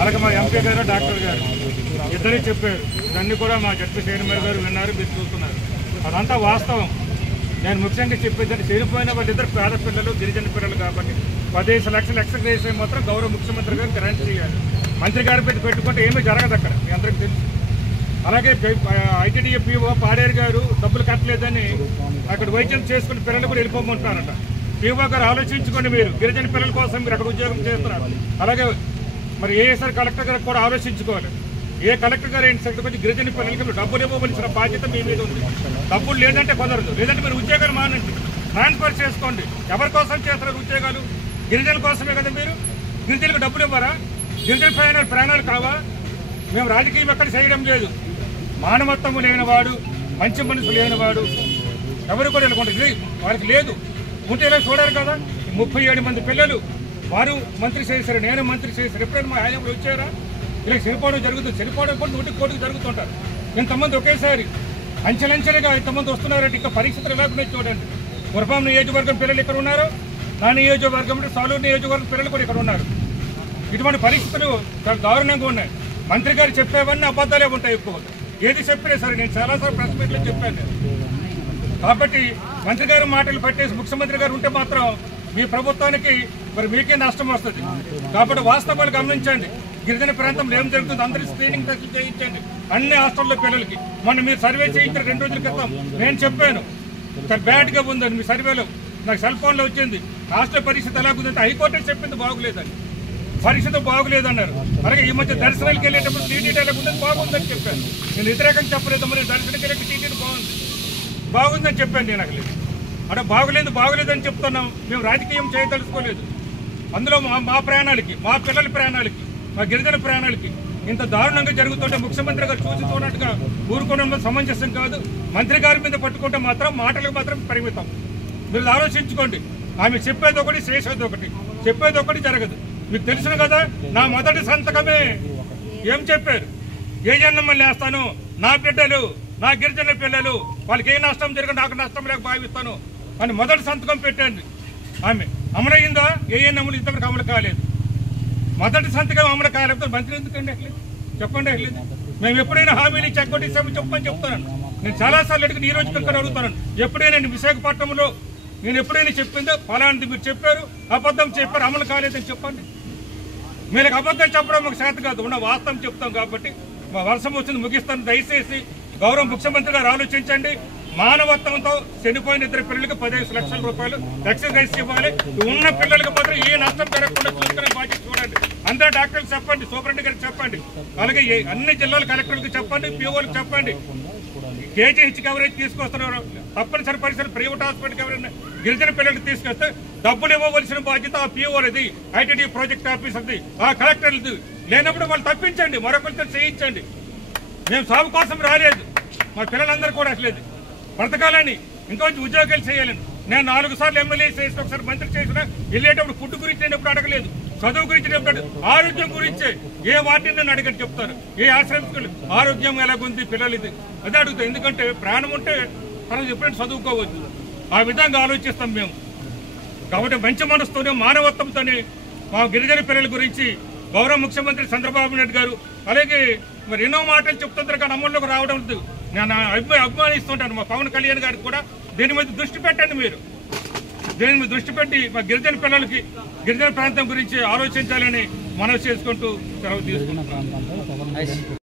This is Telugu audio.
అలాగే మా ఎంపీ గారు డాక్టర్ గారు ఇద్దరే చెప్పారు. ఇవన్నీ కూడా మా జడ్పీ చైర్మన్ గారు విన్నారు, మీరు చూస్తున్నారు. అదంతా వాస్తవం. నేను ముఖ్యంగా చెప్పేదంటే చనిపోయిన వాళ్ళిద్దరు పేద పిల్లలు, గిరిజన పిల్లలు కాబట్టి 15 లక్షలు ఎక్స్గ్రేస్ మాత్రం గౌరవ ముఖ్యమంత్రి గారు గ్రాంట్ చేయాలి. మంత్రి గారి పెట్టుకుంటే ఏమీ జరగదు అక్కడ, మీ అందరికీ తెలుసు. అలాగే ఐటీడీఏ పీఓ పాడేరు గారు డబ్బులు కట్టలేదని అక్కడ వైద్యం చేసుకుని పిల్లలు కూడా వెళ్ళిపోమంటున్నారట. పీఓ గారు ఆలోచించుకోండి, మీరు గిరిజన పిల్లల కోసం మీరు అక్కడ ఉద్యోగం చేస్తున్నారు. అలాగే మరి ఏఎస్ఆర్ కలెక్టర్ గారు కూడా ఆలోచించుకోవాలి. ఏ కలెక్టర్ గారు ఏంటి సెక్టర్ కొంచెం గిరిజన పిల్లలకి డబ్బులు ఇవ్వవలసిన బాధ్యత మీ మీద ఉంది. డబ్బులు లేదంటే కుదరదు, లేదంటే మీరు ఉద్యోగాలు మానండి, ట్రాన్స్ఫర్ చేసుకోండి. ఎవరి కోసం చేస్తున్నారు ఉద్యోగాలు? గిరిజనుల కోసమే కదా. మీరు గిరిజనులకు డబ్బులు ఇవ్వరా? గిరిజన ప్రాణాలు కావా? మేము రాజకీయం ఎక్కడ చేయడం లేదు. మానవత్వము లేనివాడు, మంచి మనసు లేనివాడు ఎవరు కూడా వెళ్ళకుండా వారికి లేదు. ఉంటే ఇలా చూడారు కదా. 37 మంది పిల్లలు వారు మంత్రి చేశారు, నేను మంత్రి చేశారు. ఎప్పుడైనా మా హయాంలో వచ్చారా? ఇలా చనిపోవడం జరుగుతుంది. చనిపోవడం కూడా 100 కోటికి జరుగుతుంటారు. ఇంతమంది ఒకేసారి అంచెలంచెలుగా ఇంతమంది వస్తున్నారంటే ఇంకా పరిస్థితులు ఎలా ఉన్నాయి చూడండి. గురపాం నియోజకవర్గం పిల్లలు ఇక్కడ ఉన్నారు, నా నియోజకవర్గం సాలూరు నియోజకవర్గం పిల్లలు కూడా ఇక్కడ ఉన్నారు. ఇటువంటి పరిస్థితులు చాలా దారుణంగా ఉన్నాయి. మంత్రి గారు చెప్పేవన్నీ అబద్ధాలే ఉంటాయి ఎక్కువ. ఏది చెప్పినా సరే నేను చాలాసార్లు ప్రెస్ మీట్లో చెప్పాను. కాబట్టి మంత్రి గారు మాటలు పట్టేసి ముఖ్యమంత్రి గారు ఉంటే మాత్రం మీ ప్రభుత్వానికి మరి మీకే నష్టం వస్తుంది. కాబట్టి వాస్తవాలు గమనించండి. గిరిజన ప్రాంతంలో ఏం జరుగుతుంది అందరి స్క్రీనింగ్ టెస్టులు చేయించండి అన్ని హాస్టల్లో పిల్లలకి. మొన్న మీరు సర్వే చేయించిన 2 రోజుల క్రితం నేను చెప్పాను చాలా బ్యాడ్గా ఉందని. మీ సర్వేలో నాకు సెల్ ఫోన్లో వచ్చింది. హాస్టల్ పరిస్థితి ఎలాగుందంటే హైకోర్టే చెప్పింది బాగులేదని, పరిస్థితి బాగులేదన్నారు. అలాగే ఈ మధ్య దర్శనాలకు వెళ్ళేటప్పుడు టీటీడీ ఎలా ఉందని బాగుందని చెప్పాను. నేను వ్యతిరేకంగా చెప్పలేదు, మరి దర్శనానికి వెళ్ళే టీటీడీ బాగుందని చెప్పాను. నేను అసలు అంటే బాగులేదని చెప్తున్నాం. మేము రాజకీయం చేయదలుచుకోలేదు. అందులో మా ప్రాణాలకి, మా పిల్లల ప్రాణాలకి, మా గిరిజన ప్రాణాలకి ఇంత దారుణంగా జరుగుతుంటే ముఖ్యమంత్రి గారు చూసి చూడట్టుగా ఊరుకోవడం సమంజసం కాదు. మంత్రి గారి మీద పట్టుకుంటే మాత్రం మాటలకు మాత్రం పరిమితం. మీరు ఆలోచించుకోండి. ఆమె చెప్పేది ఒకటి, చేసేది ఒకటి. చెప్పేది ఒకటి జరగదు. మీకు తెలుసును కదా, నా మొదటి సంతకమే ఏం చెప్పారు? ఏ జన్మల్ని వేస్తాను, నా బిడ్డలు, నా గిరిజన పిల్లలు వాళ్ళకి ఏ నష్టం జరగదు, నాకు నష్టం లేక భావిస్తాను అని మొదటి సంతకం పెట్టండి. ఆమె అమలైందా? ఏ నమ్ములు ఇంతవరకు అమలు కాలేదు. మొదటి సంతకం అమలు కాలేకపోతే మంత్రి ఎందుకండి అట్లేదు? చెప్పండి అట్లేదు. మేము ఎప్పుడైనా హామీలు ఇచ్చి ఎక్కడిసాము చెప్పని చెప్తాను. నేను చాలాసార్లు అడిగి ఈ రోజు కనుక అడుగుతాను. ఎప్పుడైనా నేను విశాఖపట్నంలో నేను ఎప్పుడైనా చెప్పిందో ఫలాంటి మీరు చెప్పారు, అబద్ధం చెప్పారు, అమలు కాలేదని చెప్పండి. మీరు అబద్ధం చెప్పడం మాకు చేత కాదు, ఉన్న వాస్తవం చెప్తాం. కాబట్టి మా వర్షం వచ్చింది, ముగిస్తాను. దయచేసి గౌరవ ముఖ్యమంత్రి గారు ఆలోచించండి. మానవత్వంతో చనిపోయిన 2 పిల్లలకి 15 లక్షల రూపాయలు ఎక్సర్సైజ్ ఇవ్వాలి. ఉన్న పిల్లలకి మాత్రం ఏ నష్టం జరగకుండా చూసుకునే బాధ్యత చూడండి. అందరూ డాక్టర్లకు చెప్పండి, సూపరింటెండెంట్ గారికి చెప్పండి, అలాగే అన్ని జిల్లాల కలెక్టర్లకు చెప్పండి, పీఓలకు చెప్పండి. కేజీహెచ్ కవరేజ్ తీసుకొస్తున్నారు. తప్పనిసరి పరిస్థితులు ప్రైవేట్ హాస్పిటల్కి ఎవరైనా గిరిజన పిల్లలకు తీసుకొస్తే డబ్బులు ఇవ్వవలసిన బాధ్యత ఆ పీఓలది, ఐటీడీ ప్రాజెక్ట్ ఆఫీసర్ది, ఆ కలెక్టర్లది. లేనప్పుడు వాళ్ళు తప్పించండి, మరొకరితో చేయించండి. మేము సాగు కోసం రాలేదు, మా పిల్లలందరూ కూడా అసలేదు బ్రతకాలని, ఇంకొంచెం ఉద్యోగాలు చేయాలని. నేను 4 సార్లు ఎమ్మెల్యే చేసిన, ఒకసారి మంత్రి చేసిన, వెళ్ళేటప్పుడు ఫుడ్ గురించి ఎప్పుడు అడగలేదు, చదువు గురించి చెప్తాడు, ఆరోగ్యం గురించే. ఏ వాటిని నన్ను అడగని చెప్తారు. ఏ ఆశ్రమించుకోలేదు, ఆరోగ్యం ఎలాగుంది పిల్లలది అదే అడుగుతాం. ఎందుకంటే ప్రాణం ఉంటే మనం ఎప్పుడైనా చదువుకోవచ్చు. ఆ విధంగా ఆలోచిస్తాం మేము. కాబట్టి మంచి మనసుతోనే, మానవత్వంతోనే మా గిరిజన పిల్లల గురించి గౌరవ ముఖ్యమంత్రి చంద్రబాబు నాయుడు గారు అలాగే మరి ఎన్నో మాటలు చెప్తుంటారు, కానీ అమల్లోకి రావడం లేదు. నేను అభిమానిస్తుంటాను మా పవన్ కళ్యాణ్ గారికి కూడా. దీని మీద దృష్టి పెట్టండి. మీరు దీని మీద దృష్టి పెట్టి మా గిరిజన పిల్లలకి, గిరిజన ప్రాంతం గురించి ఆలోచించాలని మనవి చేసుకుంటూ సెలవు తీసుకుంటున్నాను.